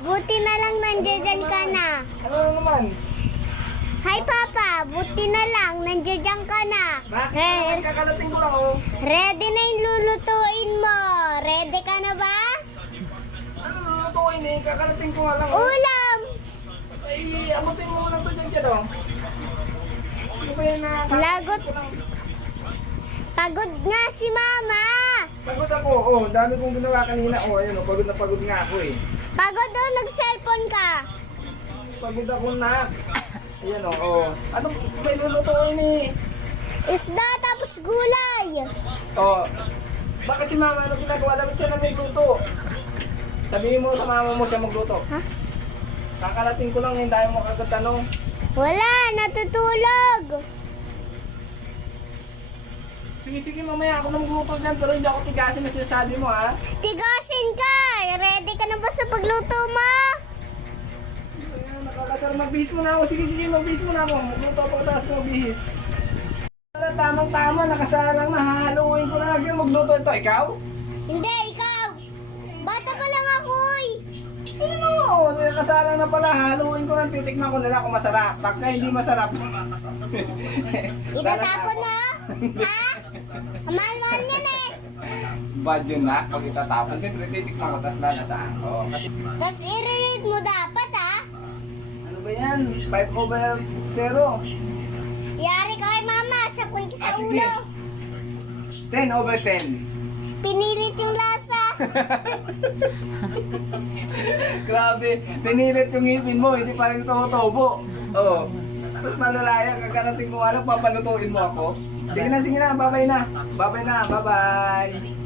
buti na lang nandiyan ka na. Ano naman? Hi, Papa. Buti na lang nandiyan ka na. Bakit? Kakalating ko lang oh. Ready na yung lulutuin mo. Ready ka na ba? Ano lulutuin eh? Kakalating ko nga lang oh. Ulam. Ay, amutin mo lang to dyan oh. Ano ba yan na? Lagot. Pagod nga si Mama. Pagod ako. Oh, dami kong ginawa kanina. Oh, ayun oh. Pagod na pagod nga ako eh. Pagod daw, nag-cellphone ka. Pagod ako na. Ayan oh. Oh. Anong may lulutuin eh? Isda tapos gulay. Oh. Bakit si mama ano ginagawa? Dapat siya na may luto. Sabihin mo sa mama mo siya magluto. Ha? Kakalating ko lang yung dahil mo kagad tanong. Wala, natutulog. Sige, mamaya ako na magluto dyan pero hindi ako tigasin na sinasabi mo ha. Tigasin ka. Ready ka na ba sa pagluto mo? Ayan, nakakasar. Magbihis mo na ako. Sige, magbihis mo na ako. Magluto ako tapos ko magbihis. Tamang-tama, nakasalang na. Hahaluin ko na lang siya magluto ito. Ikaw? Hindi, ikaw. Bata pa lang ako eh. Ano? Nakasalang na pala. Hahaluin ko lang. Titikman ko na lang kung masarap. Pagka hindi masarap. Itatapon mo? Ha? Ang mahal-mahal niyan eh. Bad yun na. Pag itatapon. Siyempre titikman ko tapos lalasaan ko. Kasi Tapos i-rate mo dapat ha. ano ba yan? 5/0. Yari ka kay Mama, sapon ka sa Sige. ulo. 10/10. Pinilit yung lasa. Grabe, pinilit yung ngipin mo, hindi pa rin tumutubo. Oo. Tapos malalaya, kakarating mo alam, papalutuin mo ako. Sige na, bye-bye na. Bye-bye na, bye-bye.